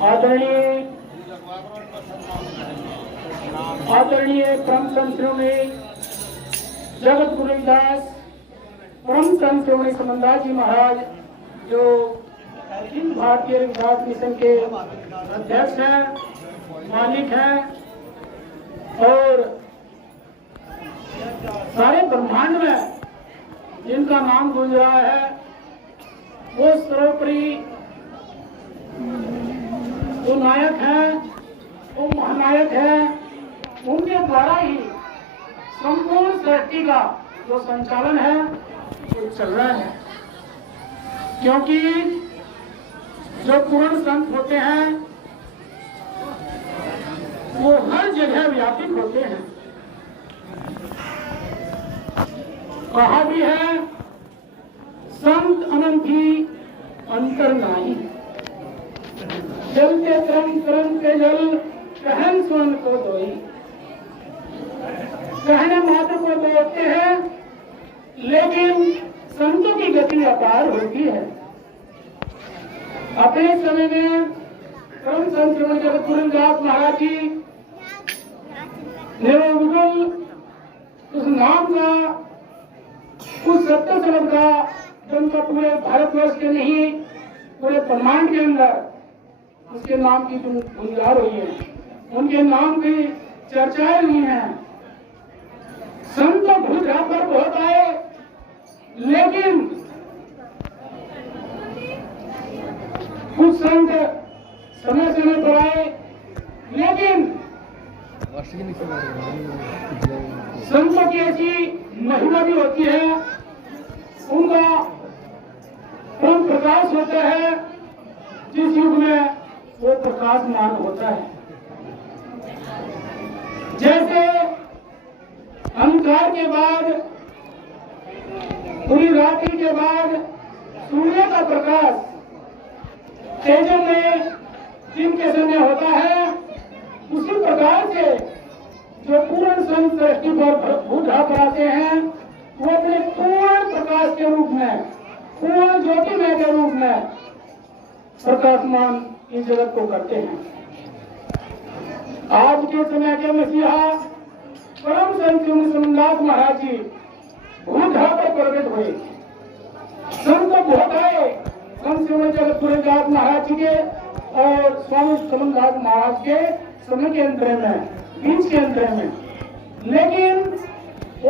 आदरणीय परम संत श्रोमणी जगत गुरु रविदास परम संत श्रोमणी समन्दास जी महाराज जो अखिल भारतीय रविदास मिशन के अध्यक्ष हैं, मालिक हैं और सारे ब्रह्मांड में जिनका नाम गूंज रहा है वो सर्वोपरि वो नायक है, वो महानायक है। उनके द्वारा ही संपूर्ण सृष्टि का जो संचालन है वो चल रहा है, क्योंकि जो पूर्ण संत होते हैं वो हर जगह व्यापित होते हैं। कहा भी है संत अनंत ही अंतर नाही, जल के तरंग के जल कहन स्वर्ण को दोई। कहने मात्र को बोलते हैं, लेकिन संतों की गति अपार होती है। अपने समय में परम संत जगत गुरु रविदास महाराज जी निर्विकल उस नाम का, उस सत्य शब्द का जिनका पूरे भारतवर्ष के नहीं पूरे ब्रह्मांड के अंदर उसके नाम की जो गुंजार हुई है, उनके नाम की चर्चाएं हुई हैं। संत भूजा पर बहुत आए, लेकिन कुछ संत समय समय पर आए, लेकिन संतों की ऐसी महिमा भी होती है, उनका परम प्रकाश होता है जिस युग में वो प्रकाशमान होता है। जैसे अंधकार के बाद, पूरी रात्रि के बाद सूर्य का प्रकाश तेजों में दिन के समय होता है, उसी प्रकार से जो पूर्ण संत सृष्टि पर भूधा पाते हैं वो अपने पूर्ण प्रकाश के रूप में, पूर्ण ज्योतिमय के रूप में प्रकाशमान इस जगत को करते हैं। आज के समय के मसीहा परम संत समन्दास महाराज जी भूधा पर प्रकट हुए। संत बहुत आए संत जगत गुरु रविदास महाराज जी के और स्वामी समन्दास महाराज के समय के अंतरे में, बीच के अंतरे में, लेकिन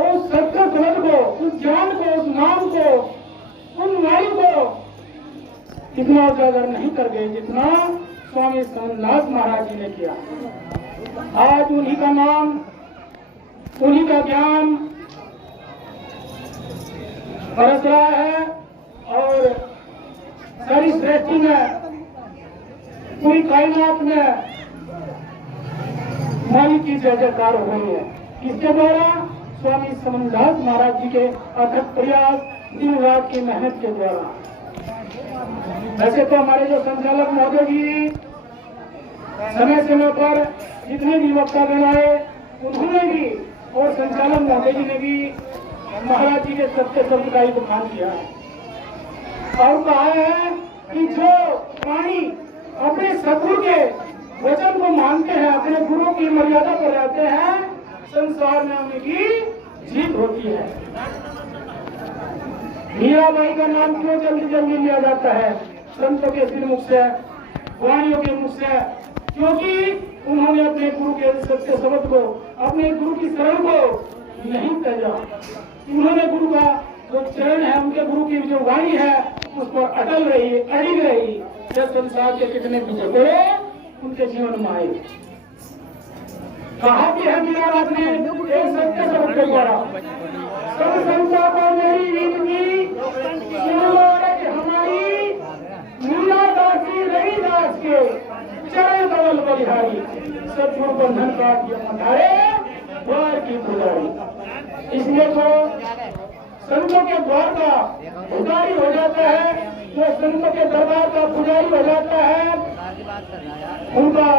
उस सत्य शब्द को, उस ज्ञान को, उस नाम को, उन वाणी को इतना उजागर नहीं कर गए जितना स्वामी समन्दास महाराज जी ने किया। आज उन्हीं का नाम, उन्हीं का ज्ञान बरस रहा है और सारी सृष्टि में, पूरी कायनात में मालिक की जय जयकार हो रही है। इसके द्वारा स्वामी समन्दास महाराज जी के अथक प्रयास, दिन रात की मेहनत के द्वारा। वैसे तो हमारे जो संचालक महोदय जी समय समय पर जितने भी वक्तागण आए उन्होंने भी और संचालक महोदय जी ने भी महाराज जी के सत्य शब्द का ही बखान किया है और कहा है कि जो प्राणी अपने सदगुरु के वचन को मानते हैं, अपने गुरु की मर्यादा पर रहते हैं, संसार में उनकी जीत होती है। मीराबाई का नाम क्यों जल्दी जल्दी लिया जाता है संतों के श्रीमुख से, वाणियों के मुख से? क्योंकि उन्होंने अपने गुरु के सत्य शब्द को, अपने गुरु की शरण को नहीं त्यागा। उन्होंने गुरु का जो चरण है, उनके गुरु की जो वाणी है उस पर अटल रही, अड़िग रही। जब संसार के कितने भी झगड़े उनके जीवन में आए। कहा भी है मीराबाई ने एक सत्य शब्द के द्वारा, सब संता को मेरी रीत की हमारी मीरा दासी रविदास के चरण कमल बलिहारी, सतगुरु बंधन का मधारे द्वार की पुजारी। इसलिए तो संतों के द्वार का पुजारी हो जाता है, जो संतों के दरबार का पुजारी हो जाता है, उनका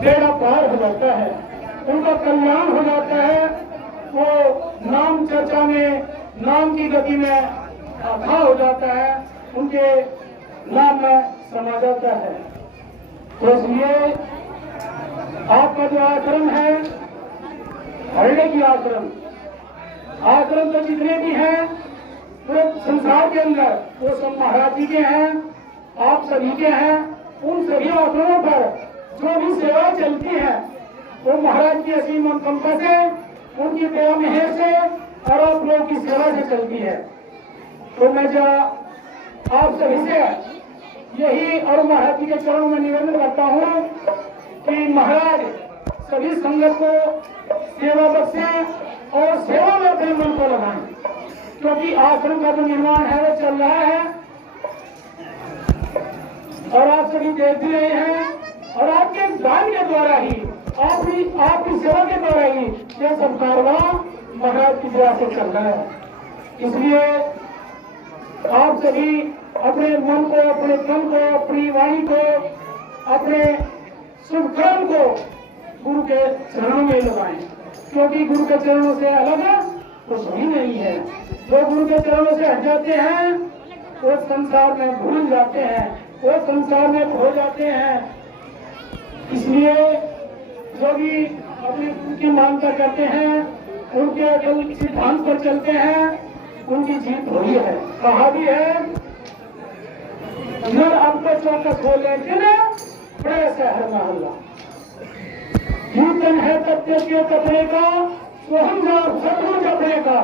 बेड़ा पार हो जाता है, उनका कल्याण हो जाता है। वो नाम चर्चा में, नाम की गति में अथाह हो जाता है। उनके नाम में समा जाता है। तो इसलिए आपका जो आश्रम है, हरणे की आश्रम तो जितने भी हैं पूरे संसार के अंदर वो सब महाराज जी के हैं, आप सभी के हैं। उन सभी आश्रमों पर जो भी सेवा चलती है वो महाराज की असीम अनुकंपा से, उनकी दया मेहर से और आप लोगों की सेवा से चलती है। तो मैं जो आप सभी से यही और महाराज जी के चरणों में निवेदन करता हूँ कि महाराज सभी संगत को सेवा बख्शें और सेवा में अपने मन को लगाएं, क्योंकि आश्रम का जो निर्माण है वो चल रहा है और आप सभी देख भी रहे हैं और आपके दान के द्वारा ही, आपकी सेवा के द्वारा ही यह सब कारवां महाराज की दया से चल रहा है। इसलिए आप सभी अपने मन को, अपने तन को, अपनी वाणी को, अपने शुभ कर्म को गुरु के चरणों में लगाएं, क्योंकि गुरु के चरणों से अलग कुछ भी नहीं है। जो गुरु के चरणों से हट जाते हैं वो संसार में भूल जाते हैं, वो संसार में खो जाते हैं। इसलिए जो भी अपने गुरु की मानता करते हैं, उनके अटल सिद्धांत पर चलते हैं, उनकी जीत हुई है। कहा भी है नर अब तो चौकस हो, लेकिन बड़े शहर महल्ला कीर्तन है तथ्य के कपड़े का, सोहम नाम शत्रु कपड़े का,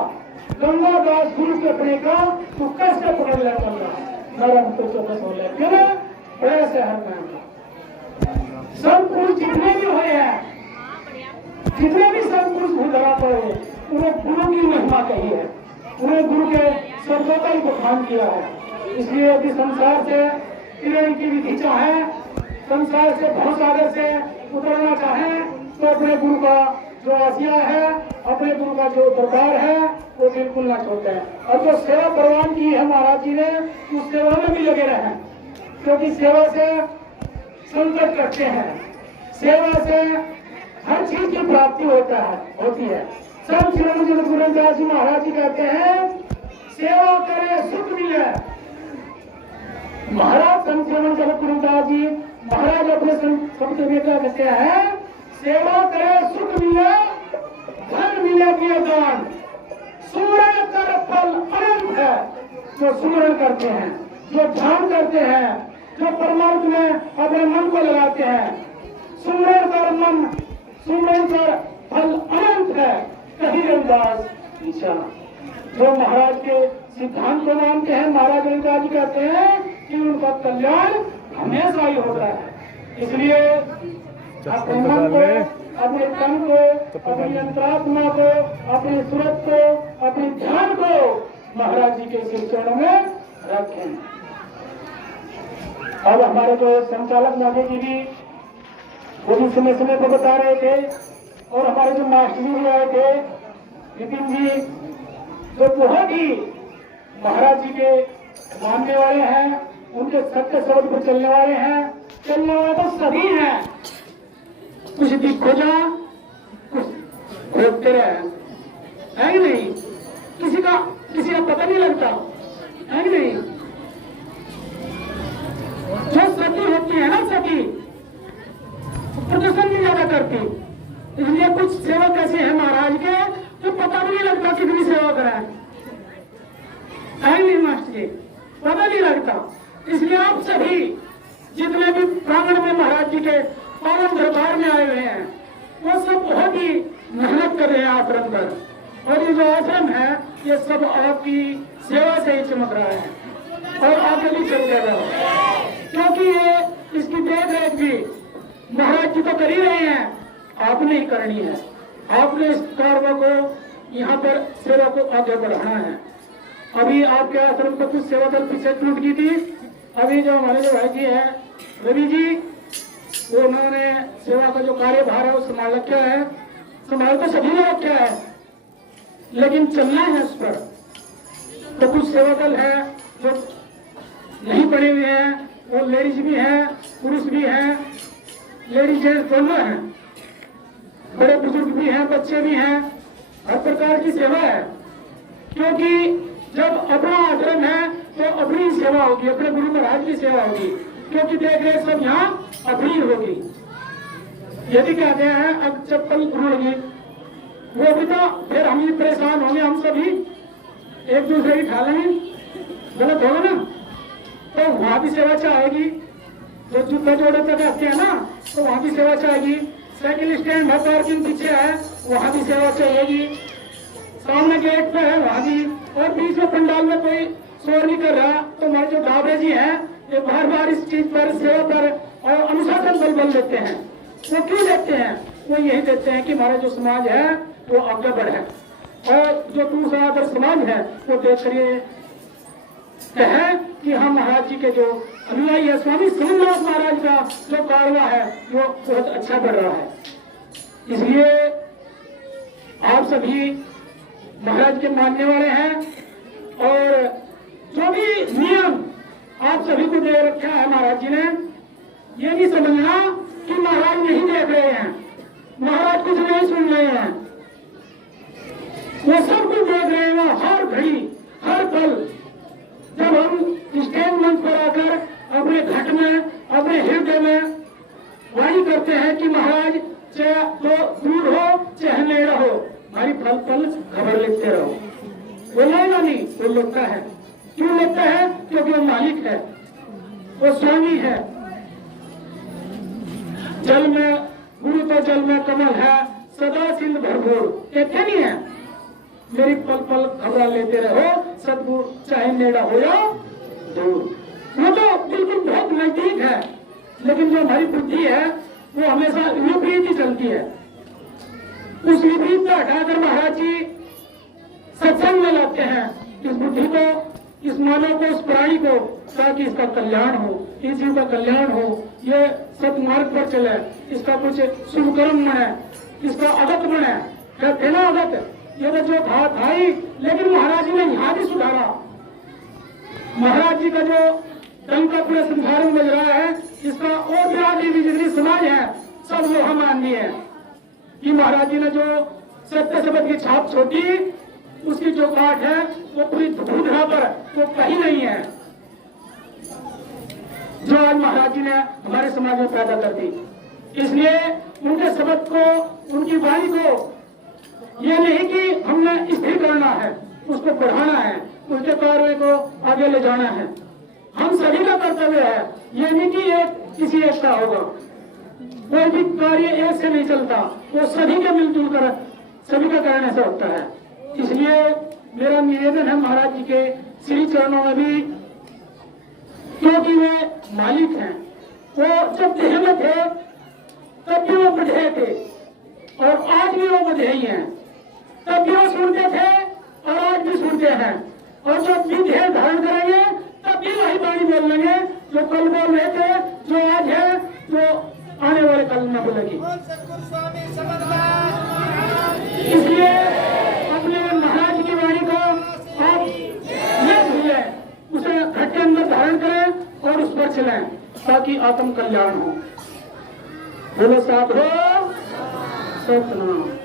गंगा दास गुरु कपड़े का, तू कैसे पकड़ ले चलना। नर अब तो चौकस हो, लेकिन बड़े शहर महल्ला। सब पुरुष जितने भी हुए हैं, जितने भी सब पुरुष भूधरा पड़े, उन्हें गुरु की महिमा कही है, उन्हें गुरु के शब्दों का ही बखान किया है। इसलिए यदि संसार से किरण की विधि चाहे, संसार से भवसागर से उतरना चाहे, तो अपने गुरु का जो आसिया है, अपने गुरु का जो दरबार है वो बिल्कुल ना छोड़े। और जो सेवा प्रवान की है महाराज जी ने, उस सेवा में भी लगे रहे, क्योंकि सेवा से संकट कटते हैं, सेवा से हर चीज की प्राप्ति होती है। सब श्री गुरुदास जी महाराज जी कहते हैं सेवा करे सुख मिले। महाराज संत गुरुदास जी महाराज अपने संत में क्या कहते हैं, सेवा करे सुख मिले, धन मिले किए दान, सुमरण कर फल अनंत है। जो सुमरण करते हैं, जो ध्यान करते हैं, जो परमार्थ में अपने मन को लगाते हैं, सुमरण कर फल अनंत है, कहीं रविदास ईशा। जो महाराज के सिद्धांत को मानते हैं, महाराज रविदास जी कहते हैं कि उनका कल्याण हमेशा ही होता है। इसलिए अपने मन को, अपने तन को, अपनी अंतरात्मा को, अपनी सूरत को, अपने ध्यान को महाराज जी के सिर चरणों में रखें। अब हमारे जो संचालक महोदय जी भी वो भी समय समय पर बता रहे थे, और हमारे जो मास्टर जी भी आए थे, विपिन जी, जो बहुत ही महाराज जी के मानने वाले हैं, उनके सत्य शब्द पर चलने वाले हैं। चलने वाले तो सभी हैं, कुछ दिखो जा, कुछ खोजते रहे, है कि नहीं? किसी का पता नहीं लगता, है कि नहीं? जो सती होती है ना, सती प्रदर्शन नहीं ज्यादा करती, इसलिए कुछ सेवक ऐसे हैं महाराज के तो पता भी नहीं लगता कितनी सेवा कराए, है नहीं मास्टर जी? पता नहीं लगता। इसलिए आप सभी जितने भी प्रांगण में महाराज जी के पावन दरबार में आए हुए हैं, वो सब बहुत ही मेहनत कर रहे हैं आश्रम पर, और ये जो आश्रम है ये सब आपकी सेवा से ही चमक रहा है और आगे भी चलते रहो, क्योंकि ये इसकी देख रेख भी महाराज जी तो कर ही रहे हैं, आपने ही करनी है। आपने इस कार्य को यहाँ पर सेवा को आगे बढ़ाना है। अभी आपके आश्रम पर कुछ सेवा दल पीछे टूट गई थी, अभी जो हमारे जो भाई जी हैं रवि जी, वो उन्होंने सेवा का जो कार्यभार है वो संभाल रखा है, संभाल तो सभी ने रखा है, लेकिन चलना है उस पर। तो कुछ सेवा दल है जो नहीं पड़े हुए हैं, वो लेडीज भी हैं, पुरुष भी हैं, लेडीज जेंट्स दोनों हैं, बड़े बुजुर्ग भी हैं, बच्चे भी हैं, हर प्रकार की सेवा है। क्योंकि जब अपना आश्रम है तो अपनी सेवा होगी, अपने गुरु महाराज की सेवा होगी, क्योंकि देख रहे सब यहाँ अपनी होगी। यदि कहते हैं अब चप्पल उड़ गई, वो भी तो फिर हम ही परेशान होंगे, हम सभी एक दूसरे की खा लेंगे, गलत होगा ना। तो वहां भी सेवा चाहेगी, जो जूता जोड़े तक आते हैं ना, तो वहां भी सेवा चाहेगी। साइकिल स्टैंड है, पार्किंग पीछे है, वहां भी सेवा चाहिएगी। सामने गेट पे है, वहां भी, और बीच में पंडाल में कोई शोर नहीं कर रहा, तो हमारे जो बाबरे जी हैं ये बार बार इस चीज पर, सेवा पर और अनुशासन बल देते हैं। वो क्यों देते हैं? वो यही देते हैं कि हमारा जो समाज है वो आगे बढ़े, और जो दूसरा अदर समाज है वो देख कर ये कहे कि हम महाराज जी के जो अनुयायी है, स्वामी समनदास महाराज का जो कारवा है वो बहुत अच्छा बढ़ रहा है। इसलिए आप सभी महाराज के मानने वाले हैं, और जो भी नियम आप सभी को दे रखा है महाराज जी ने, ये नहीं समझना कि महाराज नहीं देख रहे हैं, महाराज कुछ नहीं सुन रहे हैं, वो सब कुछ देख रहे हैं। वो हर घड़ी हर पल जब हम स्टेज मंच पर आकर अपने घट में, अपने हृदय में वाणी करते हैं कि महाराज चाहे तो दूर हो चाहे नेड़ा हो, हमारी पल पल खबर लेते रहो। वो लेगा नहीं, वो लेता है। क्यों लेता है? क्योंकि वो मालिक है, वो स्वामी है। जल में गुरु तो जल में कमल है, सदा सिंध भरपूर, कहते नहीं है। मेरी पल पल खबर लेते रहो, सदगुरु चाहे नेड़ा हो या दूर। वो तो बिल्कुल बहुत नजदीक है, लेकिन जो हमारी बुद्धि है वो हमेशा विपरीत ही चलती है। उस विपरीत को हटाकर महाराज जी सत्संग में लाते हैं इस बुद्धि को, इस मानव को, इस प्राणी को, ताकि इसका कल्याण हो, इस जीव का कल्याण हो, ये सतमार्ग पर चले, इसका कुछ शुभ कर्म बने, इसका अगत बने। कहते ना अगत, ये तो जो था ही, लेकिन महाराज जी ने यहाँ भी सुधारा। महाराज जी का जो डंका पूरे संसार में बज रहा है, इसका और बिरादरी भी जितनी समाज है सब लोग हम माननी है कि महाराज जी ने जो सत्य शब्द की छाप छोड़ी, उसकी जो काट है वो पूरी धूधरा पर वो कहीं नहीं है, जो आज महाराज जी ने हमारे समाज में पैदा कर दी। इसलिए उनके शब्द को, उनकी वाणी को ये नहीं कि हमने स्थिर करना है, उसको बढ़ाना है, उसके कार्य को आगे ले जाना है। हम सभी का कर्तव्य है, ये नहीं कि एक किसी एक का होगा। कोई भी कार्य एक से नहीं चलता, वो सभी के मिलजुल कर सभी का करने से होता है। इसलिए मेरा निवेदन है महाराज जी के श्री चरणों में भी, क्योंकि वे मालिक हैं। वो जब देह में थे तब भी वो बधे थे, और आज भी वो बधे ही हैं। तब भी वो सुनते थे और आज भी सुनते हैं, और जब भी देह धारण करेंगे तब भी वही वाणी बोल लेंगे जो कल बोल रहे थे, जो आज है, जो आने वाले कल में बोलेगी। इसलिए अपने महाराज की वाणी को आप ये भूले, उसे घट के अंदर धारण करें और उस पर चलें, ताकि आत्म कल्याण हो। बोलो साधो सतनाम।